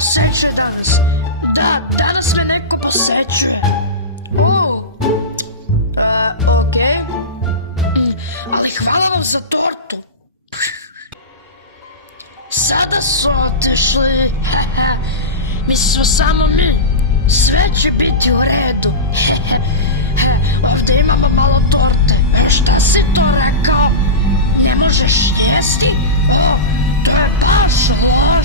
posećuje danas. Da, danas me neko posećuje. Okej. Ali hvala vam za tortu. Sada su otešli. Mi smo samo mi. Sve će biti u redu. Ovde imamo malo torte. Šta si to rekao? Ne možeš jesti? To je baš loše.